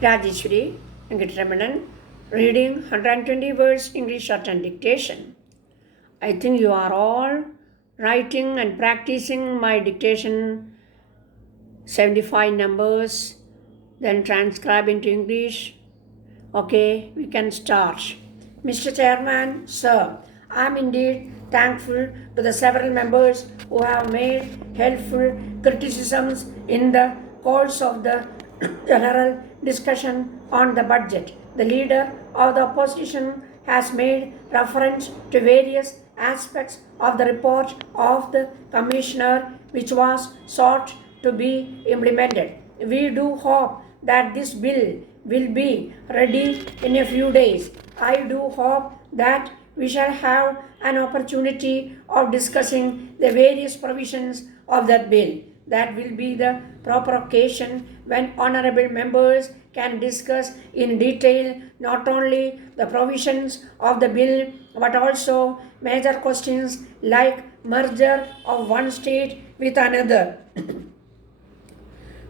Rajeshwari Venkataraman, reading 120 words English shorthand dictation. I think you are all writing and practicing my dictation 75 numbers, then transcribe into English. Okay, we can start. Mr. Chairman, sir, I am indeed thankful to the several members who have made helpful criticisms in the course of the general discussion on the budget. The leader of the opposition has made reference to various aspects of the report of the commissioner which was sought to be implemented. We do hope that this bill will be ready in a few days. I do hope that we shall have an opportunity of discussing the various provisions of that bill. That will be the proper occasion when honorable members can discuss in detail not only the provisions of the bill but also major questions like merger of one state with another.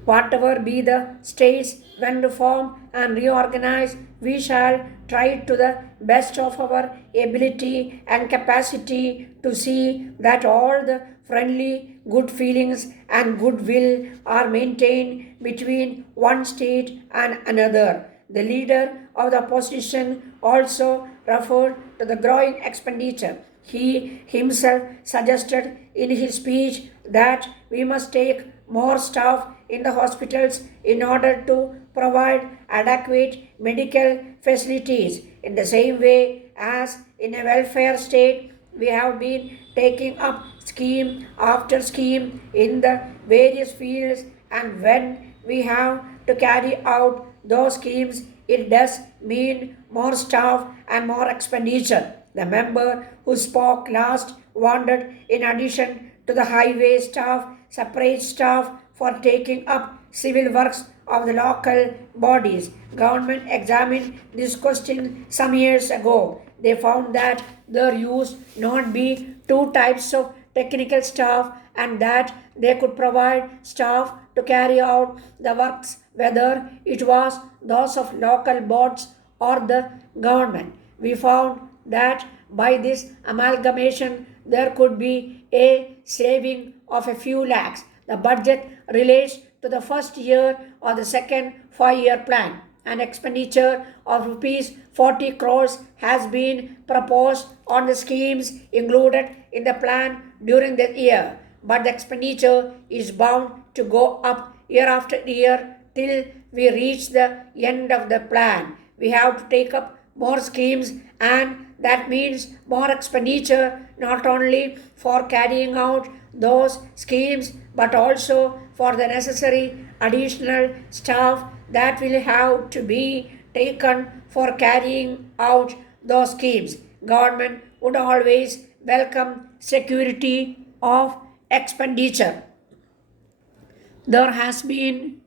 Whatever be the states when reformed and reorganized, we shall try to the best of our ability and capacity to see that all the friendly good feelings and goodwill are maintained between one state and another. The leader of the opposition also referred to the growing expenditure. He himself suggested in his speech that we must take more staff in the hospitals in order to provide adequate medical facilities. In the same way as in a welfare state, we have been taking up scheme after scheme in the various fields, and when we have to carry out those schemes, it does mean more staff and more expenditure. The member who spoke last wanted, in addition to the highway staff, separate staff for taking up civil works of the local bodies. Government examined this question some years ago. They found that there used not be two types of technical staff and that they could provide staff to carry out the works whether it was those of local boards or the government. We found that by this amalgamation there could be a saving of a few lakhs. The budget relates to the first year or the second 5-year plan. An expenditure of rupees 40 crores has been proposed on the schemes included in the plan during the year, but the expenditure is bound to go up year after year till we reach the end of the plan. We have to take up more schemes, and that means more expenditure not only for carrying out those schemes but also for the necessary additional staff that will have to be taken for carrying out those schemes. Government would always welcome security of expenditure. There has been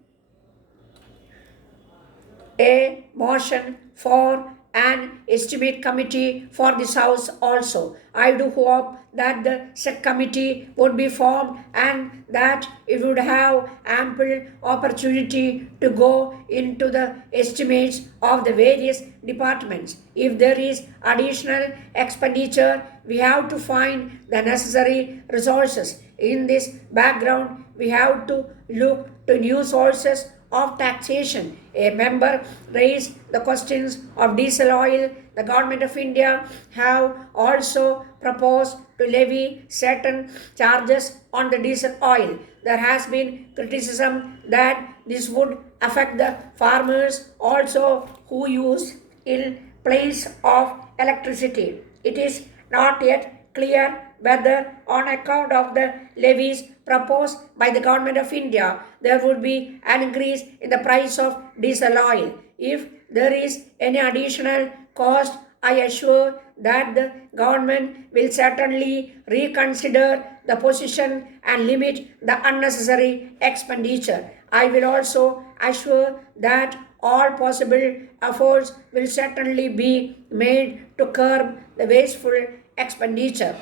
a motion for an estimate committee for this house also. I do hope that the said committee would be formed and that it would have ample opportunity to go into the estimates of the various departments. If there is additional expenditure, we have to find the necessary resources. In this background, we have to look to new sources of taxation. A member raised the questions of diesel oil. The government of India have also proposed to levy certain charges on the diesel oil. There has been criticism that this would affect the farmers also who use in place of electricity. It is not yet clear whether on account of the levies proposed by the government of India, there would be an increase in the price of diesel oil. If there is any additional cost, I assure that the government will certainly reconsider the position and limit the unnecessary expenditure. I will also assure that all possible efforts will certainly be made to curb the wasteful expenditure.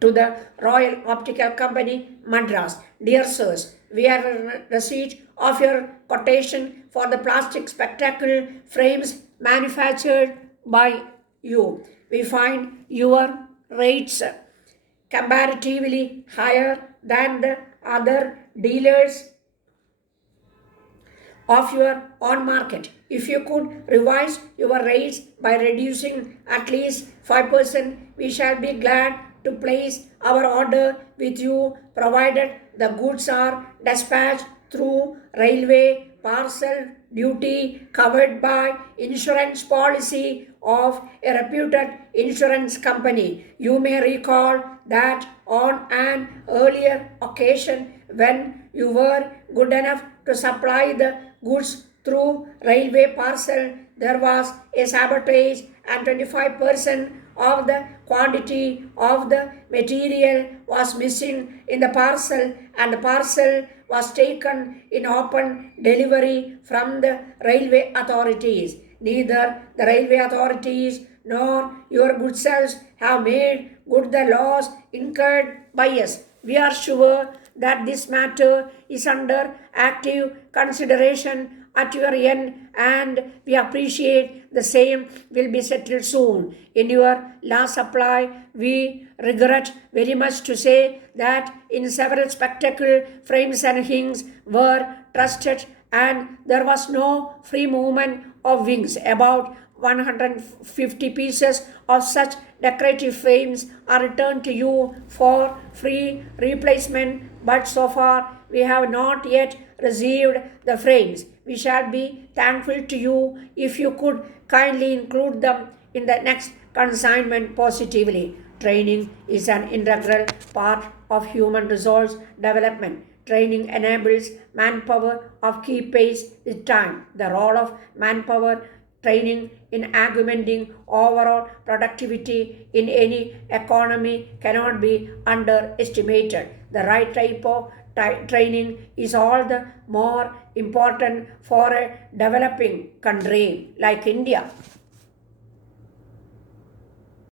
To the Royal Optical Company, Madras. Dear sirs, we are in receipt of your quotation for the plastic spectacle frames manufactured by you. We find your rates comparatively higher than the other dealers of your own market. If you could revise your rates by reducing at least 5%, we shall be glad to place our order with you, provided the goods are dispatched through railway parcel duty covered by insurance policy of a reputed insurance company. You may recall that on an earlier occasion, when you were good enough to supply the goods through railway parcel, there was a sabotage and 25% of the quantity of the material was missing in the parcel, and the parcel was taken in open delivery from the railway authorities. Neither the railway authorities nor your good selves have made good the loss incurred by us. We are sure that this matter is under active consideration at your end, and we appreciate the same will be settled soon. In your last supply, we regret very much to say that in several spectacle frames and hinges were trusted, and there was no free movement of wings. About 150 pieces of such decorative frames are returned to you for free replacement, but so far we have not yet received the frames. We shall be thankful to you if you could kindly include them in the next consignment positively. Training is an integral part of human resource development. Training enables manpower of keep pace with time. The role of manpower training in augmenting overall productivity in any economy cannot be underestimated. The right type of training is all the more important for a developing country like India.